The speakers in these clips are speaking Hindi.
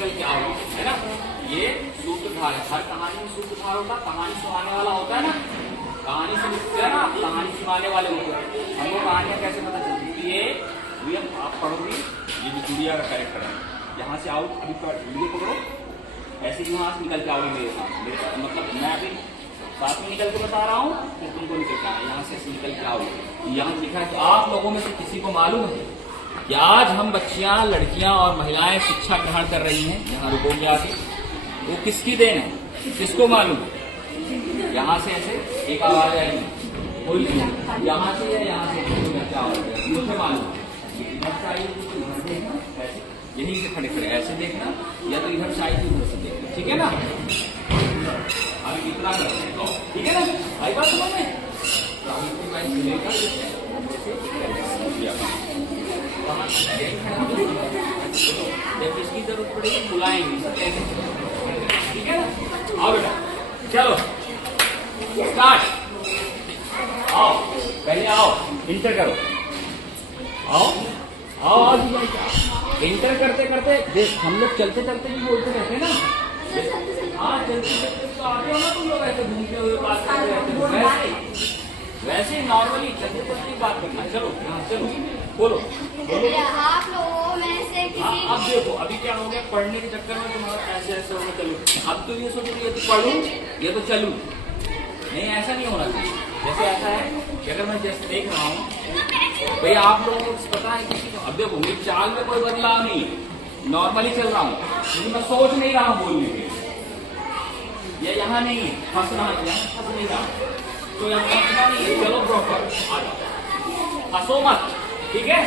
निकल के आओगे, है ना। ये सूत्रधार है, हर कहानी में सूत्रधार होता है, कहानी सुनाने वाला होता है ना, कहानी से लिखते हैं ना, कहानी सुनाने वाले होते हैं। हमको कहानियां कैसे पता चलती है, ये आप पढ़ोगे, ये जो चिड़िया का कैरेक्टर है, यहाँ से आओ, अभी वीडियो पकड़ो, ऐसे ही वहां से निकल के आओगे मेरे साथ, मतलब मैं अभी साथ में निकल के बता रहा हूँ, फिर तुमको निकल के आना, यहाँ से निकल के आओगे। यहाँ लिखा है कि आप लोगों में से किसी को मालूम है कि आज हम बच्चियां, लड़कियां और महिलाएं शिक्षा ग्रहण कर रही हैं, यहाँ रुकोगे आके, वो किसकी देन है, किसको मालूम है। यहाँ से ऐसे एक आवाज आएगी, बोलिए यहाँ से या यहाँ से, क्या मुझे मालूम है, इधर से आई ऐसे, यहीं से खड़े खड़े ऐसे देखना, या तो इधर से आई तो उधर से देखना, ठीक है ना। अभी इतना कर, ठीक है ना, आई बात समझ में। जब इसकी जरूरत पड़ेगी बुलाएंगे, ठीक है ना। आओ बेटा, चलो स्टार्ट, आओ पहले आओ, इंटर करो, आओ आओ आओ जी भाई, इंटर करते करते देख, हम लोग चलते चलते भी बोलते रहते हैं ना, हाँ चलते चलते तो आते हो ना तुम लोग, ऐसे घूमते हुए बात करते रहते हो, वैसे नॉर्मली चलते चलते बात करना। चलो यहाँ चलो, बोलो आप लोगों में से किसी, अब देखो अभी क्या हो गया, पढ़ने के चक्कर में तुम्हारा ऐसे ऐसे होगा, चलो अब तो ये सोचो ये तो पढ़ूं ये तो चलूं, नहीं ऐसा नहीं होना चाहिए। जैसे ऐसा है कि अगर मैं जैसे देख रहा हूँ भाई, आप लोगों को पता है किसी को, अब देखो मेरी चाल में कोई बदलाव नहीं है, नॉर्मली चल रहा हूँ, लेकिन मैं सोच नहीं रहा हूँ बोलने के, ये यहाँ नहीं है फंस रहा, यहाँ फंस नहीं रहा, तो यहाँ फंसना नहीं है, चलो प्रॉपर आ जाओ, फंसो मत, ठीक है।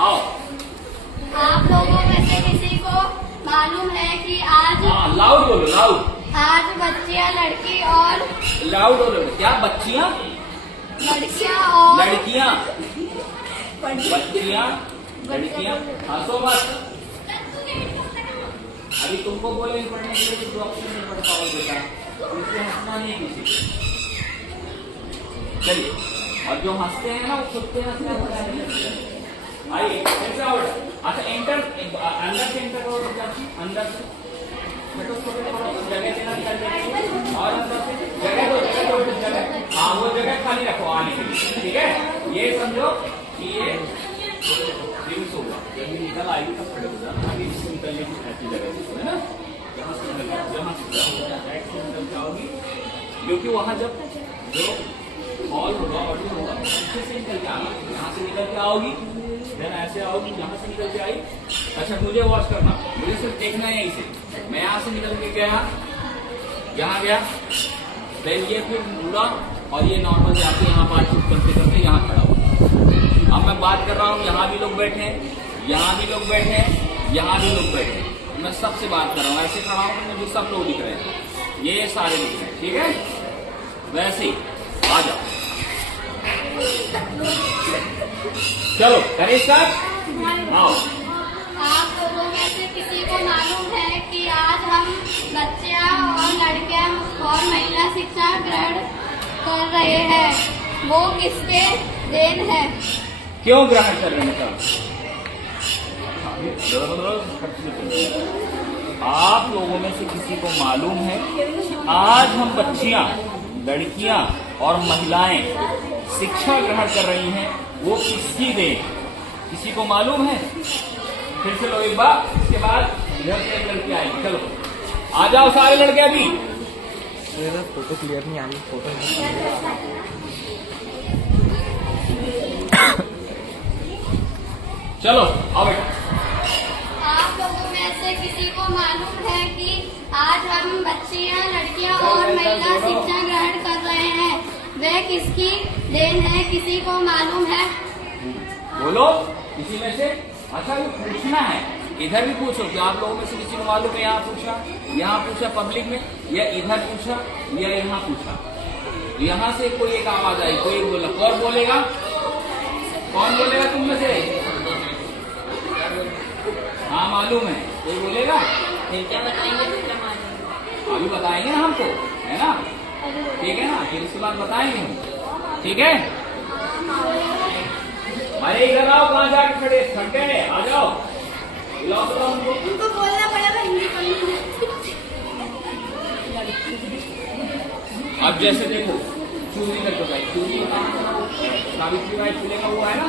आओ, आप लोगों में से किसी को मालूम है कि आज, हाँ लाउड बोलो, लाउड, आज बच्चियां लड़की और लाउड बोलो, क्या बच्चियां, लड़कियां और लड़कियां, बच्चियां लड़कियां, हंसो मत। अभी तुमको बोले पढ़ने के लिए तो ऑप्शन नहीं पढ़ पाओगे बेटा, इसलिए हंसना नहीं किसी। चलिए, और जो हंसते हैं ना वो खुद से हंसते हैं। आइए ऐसा हो, अच्छा एंटर, अंदर से एंटर करो, अंदर से जगह देना निकल जाएगी, और अंदर से जगह दो जगह, हाँ वो जगह खाली रखो आने के लिए, ठीक है। ये समझो कि ये ड्रिंक्स होगा, जब निकल आएगी तब खड़े हो जाना, आगे इससे निकलने की ऐसी जगह है ना, यहाँ से निकल जाओगी, क्योंकि वहाँ जब जो हॉल होगा ऑडियो होगा, पीछे से निकल के आना, यहाँ से निकल के आओगी, देन ऐसे आओगी, यहाँ से निकल के आई। अच्छा मुझे वॉच करना, मुझे सिर्फ देखना है यहीं से, मैं यहाँ से निकल के गया, यहाँ गया, देन ये फिर मुड़ा, और ये नॉर्मल जाके यहाँ बातचीत करते करते यहाँ खड़ा हुआ। अब मैं बात कर रहा हूँ, यहाँ भी लोग बैठे हैं, यहाँ भी लोग बैठे हैं, यहाँ भी लोग बैठे हैं, मैं सबसे बात कर रहा हूँ, ऐसे खड़ा हूँ मुझे सब लोग दिख रहे हैं, ये सारे दिख रहे हैं, ठीक है। वैसे ही आ जाओ, चलो करें स्टार्ट, आओ। आप लोगों में से किसी को मालूम है कि आज हम बच्चियां और लड़कियां और महिला शिक्षा ग्रहण कर रहे हैं, वो किसके देन है। क्यों ग्रहण कर रहे हैं, आप लोगों में से किसी को मालूम है कि आज हम बच्चियां, लड़कियां और महिलाएं शिक्षा ग्रहण कर रही हैं, वो किसकी देन, किसी को मालूम है। फिर से लो एक बार, इसके बाद इधर से एक लड़की आएगी, चलो आ जाओ सारे लड़के अभी। फोटो क्लियर नहीं आ रही, फोटो चलो आओ बेटा। आप लोगों में से किसी को मालूम है कि आज हम बच्चियां, लड़कियां और महिला शिक्षा ग्रहण कर रहे हैं, वह किसकी देन है, किसी को मालूम है। बोलो किसी में से। अच्छा ये पूछना है, इधर भी पूछो कि आप लोगों में से किसी को मालूम है, यहाँ पूछा पब्लिक में, या इधर पूछा या यहाँ पूछा, यहाँ से कोई एक आवाज आई, कोई बोला, कौन बोलेगा, कौन बोलेगा तुम में से। हाँ मालूम है, कोई बोलेगा, क्या बताएंगे, अभी बताएंगे ना हमको, है ना, ठीक है ना, फिर इसके बाद बताएंगे हम, ठीक है। अरे इधर आओ, कहाँ जाके खड़े खड़े आ जाओ, बुलाओ तो उनको बोलना पड़ेगा। अब जैसे देखो चूड़ी का तो भाई चूड़ी सावित्री बाई फुले का हुआ है ना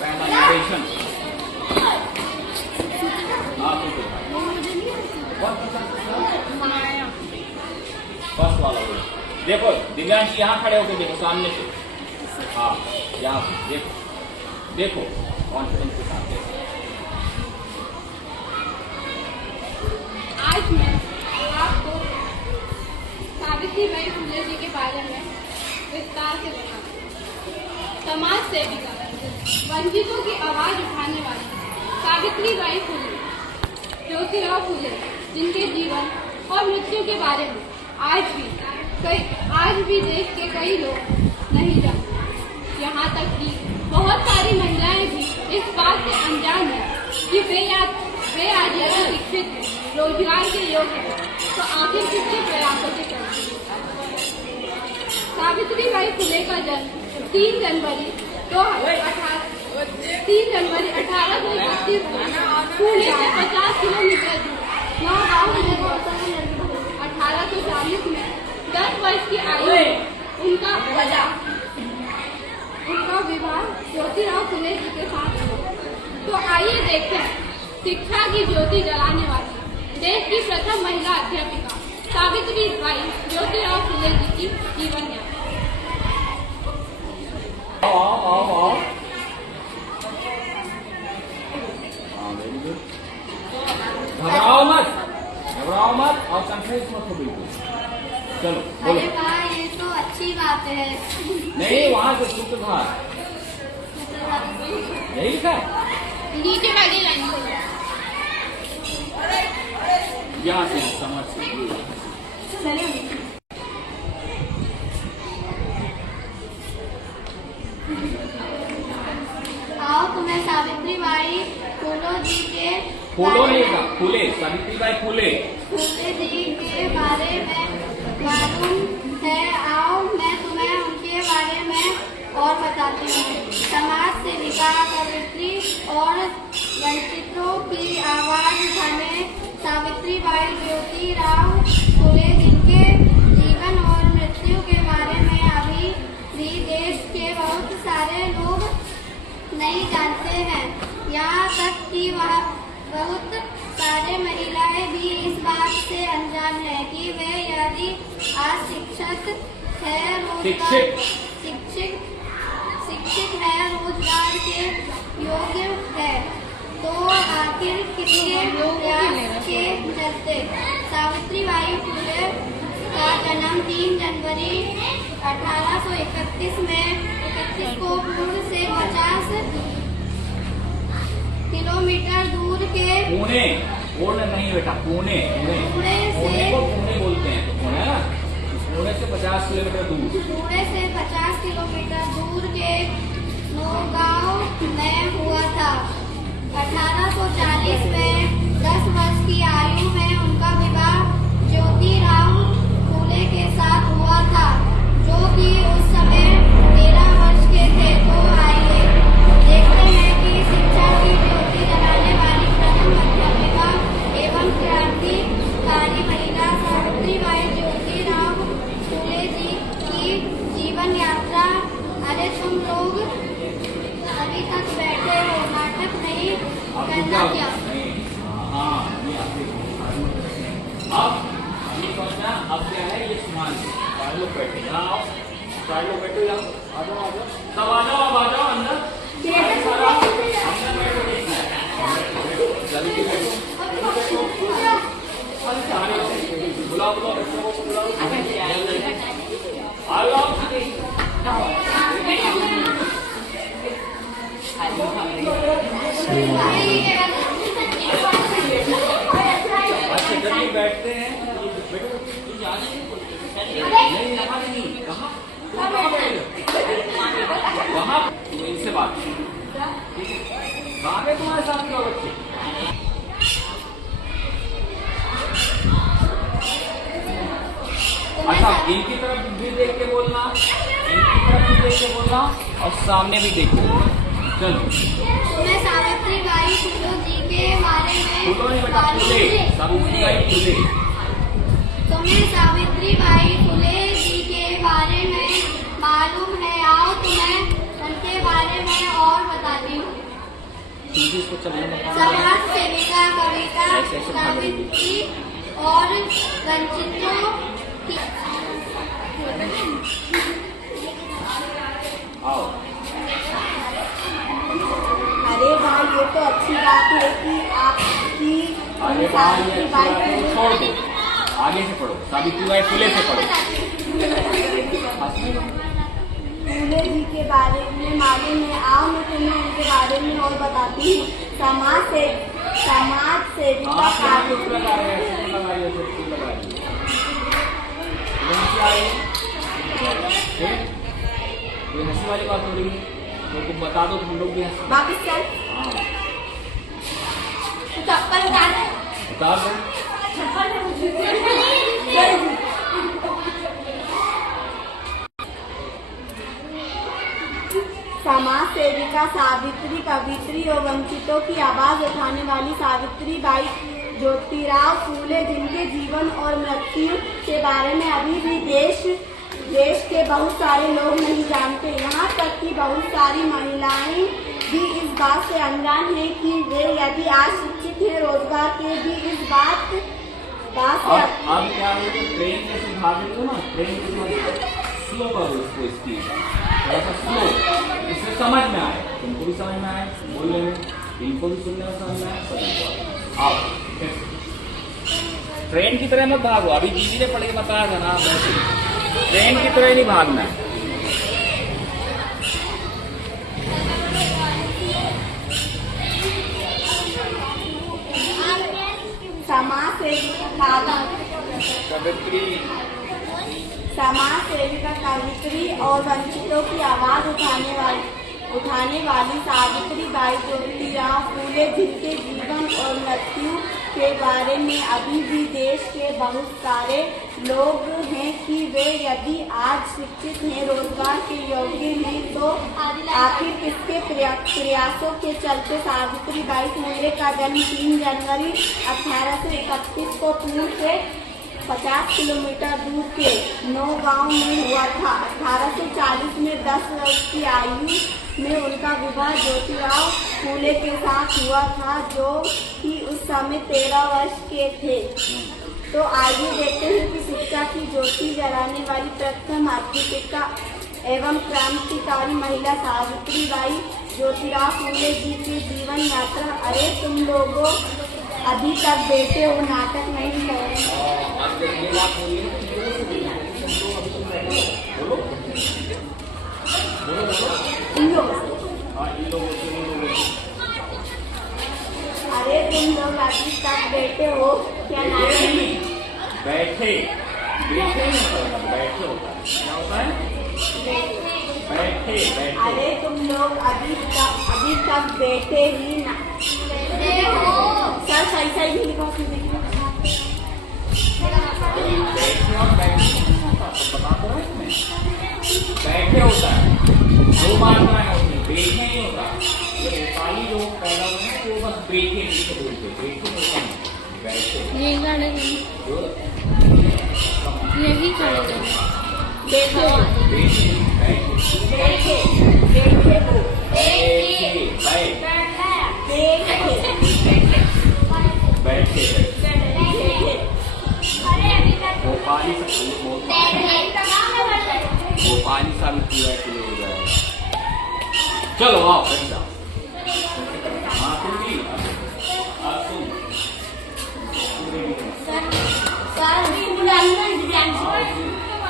पहला निर्देशन। फर्स्ट वाला देखो दिव्यांश यहाँ खड़े होकर देखो सामने से। हाँ यहाँ देखो देखो कॉन्फिडेंस के साथ देखो। आज मैं आपको सावित्रीबाई फुले जी के बारे में विस्तार से बताऊंगी। समाज सेविका, वंचितों की आवाज उठाने वाली सावित्रीबाई फुले, ज्योतिराव फुले, जिनके जीवन और मृत्यु के बारे में आज भी देश के कई लोग नहीं जानते। यहाँ तक कि बहुत सारी महिलाएं भी इस बात से अनजान हैं कि वे आज यदि शिक्षित रोजगार के योग्य हैं तो आखिर किसके प्रयासों से करती है। सावित्रीबाई फुले का जन्म 3 जनवरी 1831 पुणे से 50 किलोमीटर दूर नौगांव में 1840 में 10 वर्ष की आयु में उनका विवाह ज्योतिराव फुले जी के साथ हुआ। तो आइए देखते हैं शिक्षा की ज्योति जलाने वाली देश की प्रथम महिला अध्यापिका सावित्रीबाई ज्योतिराव फुले जी की जीवन यात्रा। घबराओ मत और कंफ्यूज मत हो बिल्कुल। चलो बोलो। अरे वाह, ये तो अच्छी बात है। नहीं वहाँ से सूत्रधार यही लिखा है नीचे वाली लाइन को यहाँ से समझ से। आओ तुम्हें सावित्रीबाई फुले जी के फूलो नहीं था फूले सावित्रीबाई फूले जी के बारे में मालूम है। आओ मैं तुम्हें उनके बारे में और बताती हूँ। समाज सेविका, कवयित्री और वंचितों की आवाज उठाने सावित्रीबाई ज्योतिराव फुले, जिनके जीवन और मृत्यु के बारे में अभी भी देश के बहुत सारे लोग नहीं जानते हैं। यहाँ तक कि वह बहुत सारे महिलाएं भी इस बात से अनजान है कि वे यदि आज शिक्षित है रोजगार के योग्य है तो आखिर किसके प्रयास के चलते। सावित्रीबाई फुले का जन्म 3 जनवरी 1831 में 31 को पुणे से 50 किलोमीटर दूर के पुणे नहीं बेटा पुणे पुणे को पुणे बोलते हैं पुणे ना पुणे से 50 किलोमीटर दूर पुणे से 50 किलोमीटर दूर के नौगांव में हुआ था। 1840 में 10 वर्ष की आयु में उनका विवाह ज्योतिराव फुले के साथ हुआ था, जो कि उस समय 13 वर्ष के थे। तो आइए देखते हैं कि शिक्षा की ज्योति जलाने वाली प्रथम अध्यापिका एवं क्रांतिकारी महिला सावित्रीबाई ज्योतिराव फुले जी की जीवन यात्रा। अरे तुम लोग अभी तक बैठे हो, नाटक नहीं करना क्या? अब क्या है ये समान चार लोग बैठे आओ चार लोग बैठे जाओ आ जाओ सब आ जाओ अंदर बुलाओ बच्चों को बुलाओ आ जाओ बैठते हैं कहाँ इनसे बात कहाँ गए तुम्हारे साथ के बच्चे? अच्छा इनकी तरफ भी देख के बोलना और सामने भी देख के बोलना। चलो तुम्हें सावित्रीबाई फूलो जी के बारे में फूलो नहीं बेटा, फूले, सावित्रीबाई फूले। तुम्हें सावित्रीबाई फुले जी के बारे में मालूम है? आओ तुम्हें उनके बारे में और बताती हूँ। समाज सेविका, कविता, सावित्री और वंचितों की। आओ। अरे भाई, ये तो अच्छी बात है कि आपकी अरे भाई, सावित्रीबाई छोड़ दो, आगे से पढ़ो, सावित्रीबाई फुले से पढ़ो। फूले जी के बारे में मालूम है? आओ मैं तुम्हें उनके बारे में और बताती हूँ। समाज सेविका हाँ, का फूल लगा रहे हैं, फूल लगा रही है, फूल लगा रही है। हंसी आ रही है? ये हंसी वाली बात हो रही है, तो तुम बता दो, तुम लोग भी हंस। वापिस चल। हाँ, चप्पल उतार दे। उतार दो। समाज सेविका सावित्री, कवित्री और वंचितों की आवाज उठाने वाली सावित्रीबाई ज्योतिराव फूले, जिनके जीवन और मृत्यु के बारे में अभी भी देश के बहुत सारे लोग नहीं जानते। यहाँ तक कि बहुत सारी महिलाएं भी इस बात से अनजान हैं कि वे यदि आज शिक्षित हैं, रोजगार के भी इस बात से अब क्या है कि ट्रेन जैसे भाग रही हो ना, ट्रेन के स्लो करो इसको, स्पीड थोड़ा सा स्लो, इससे समझ में आए, तुमको भी समझ में आए बोलने में, इनको भी सुनने में समझ में आए, समझ में आए। आओ, ट्रेन की तरह मत भागो, अभी दीदी ने पढ़ के बताया था ना, वैसे ट्रेन की तरह नहीं भागना है। समाज सेविका कवित्री और वंचितों की आवाज उठाने वाली सावित्रीबाई ज्योतिराव फूले, जिनके जीवन और मृत्यु के बारे में अभी भी देश के बहुत सारे लोग हैं कि वे यदि आज शिक्षित हैं, रोजगार के योग्य हैं, तो आखिर किसके प्रयासों के चलते सावित्रीबाई फूले का जन्म 3 जनवरी 1831 को पुणे से 50 किलोमीटर दूर के नौगांव में हुआ था। 1840 में 10 वर्ष की आयु में उनका विवाह ज्योतिराव फूले के साथ हुआ था, जो कि उस समय 13 वर्ष के थे। तो आइए देखते हैं कि शिक्षा की ज्योति जलाने वाली प्रथम अध्यापिका एवं क्रांतिकारी महिला सावित्रीबाई ज्योतिराव फूले जी की जीवन यात्रा। अरे तुम लोगों अभी तक बैठे हो, नाटक नहीं कर रहे। अरे तुम लोग अभी तक बैठे हो, क्या नाटक नहीं? बैठे नहीं होता, बैठे होता है, क्या होता है? बैठे। अरे तुम लोग अभी तक बैठे ही ना हो। सर सही भी लिखो, बैठे और बैठे बता दो इसमें। बैठे होता है, 2 मात्राएं होती है, बैठे नहीं होता। ये नेपाली लोग पैदा हुए हैं, वो बस बैठे नहीं बोलते, बैठे होता है, बैठे। यही खड़े देखो, बैठे भोपाली सावित्रीबाई फुले हो जाएगा। चलो आओ बच्चा, हाँ तुम भी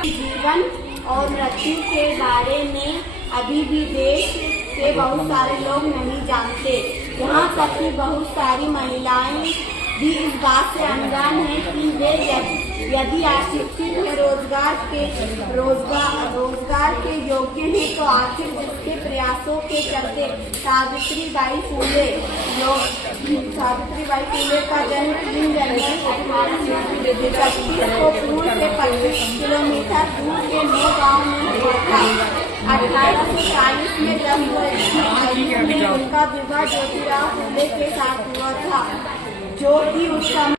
जीवन और मृत्यु के बारे में अभी भी देश के बहुत सारे लोग नहीं जानते। यहाँ तक कि बहुत सारी महिलाएं भी इस बात से अनजान है कि वे यदि अशिक्षित है, रोजगार के योग्य हैं, तो आखिर जिसके प्रयासों के चलते सावित्रीबाई फूले का जन्म 3 जनवरी 1831 को पुणे से 25 किलोमीटर दूर के नौगांव में हुआ था। 1840 में 10 वर्ष की आयु में उनका का विवाह ज्योतिराव फूले के साथ हुआ था, जो कि उस समय